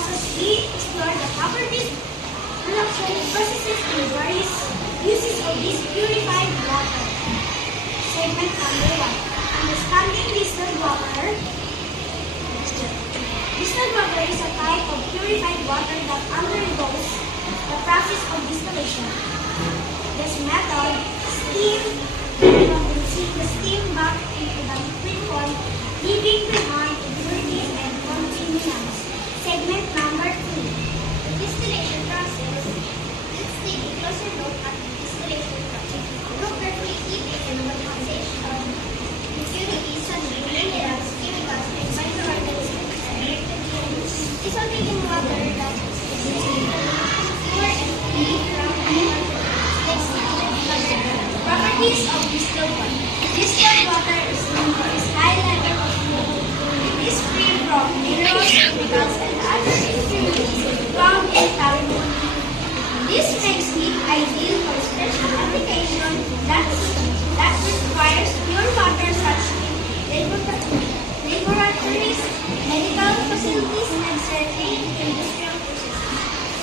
process, we explore the properties, production, processes, and various uses of this purified water. Segment number 1. Understanding distilled water. Distilled water is a type of purified water that undergoes the process of distillation. This method, steam will sink the steam back into the liquid form, leaving behind impurities and contaminants. Segment number 2. The distillation process. Let's take a closer look at the distillation process. Through carefully heating and condensation, impurities such as minerals, chemicals, and microorganisms are removed. Dissolving water that is pure and free from properties of distilled water. Distilled water is high level of fluid. It is free from minerals, chemicals, and other impurities found in thermal. This makes it ideal for special application that requires pure water such as laboratories, medical facilities, and certain industrial processes.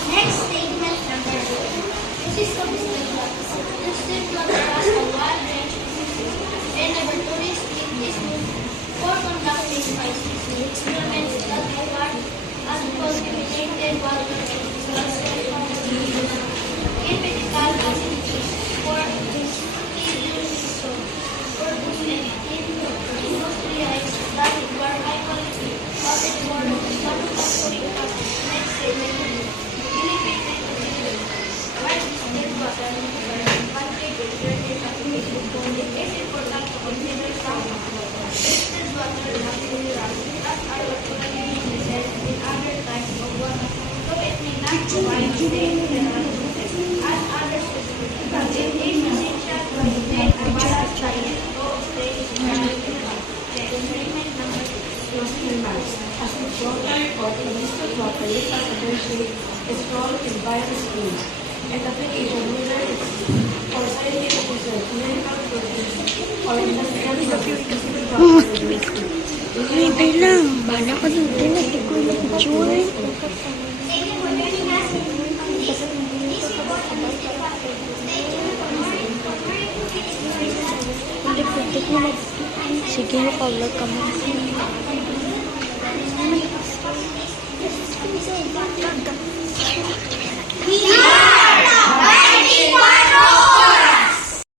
Next statement number 2. Uses of distilled water. Distilled water has a wide range of uses. In laboratories, it is used for conducting experiments that regard uncontaminated water and in medical facilities for industrialized that require high quality water for manufacturing process. Next statement. Purified materials. Where distilled water contributes certain application it is important to consider some distilled water materials that are naturally present in other types of water, though it may not provide the same general uses as other specific. It is essential to maintain a balanced diet to stay experiment number 2. As the water or in distilled water, which has a very shape, is called in various schools. And application, whether it's for scientific research, medical purposes, or industrial purposes, distilled water is used. Hintay lang. Bala ka dito. Hindi ko yung picture. Thank you for joining us on this report on distilled water. Stay tuned for more information. Hindi po. Sige, pag-vlog ka mo. Thank you.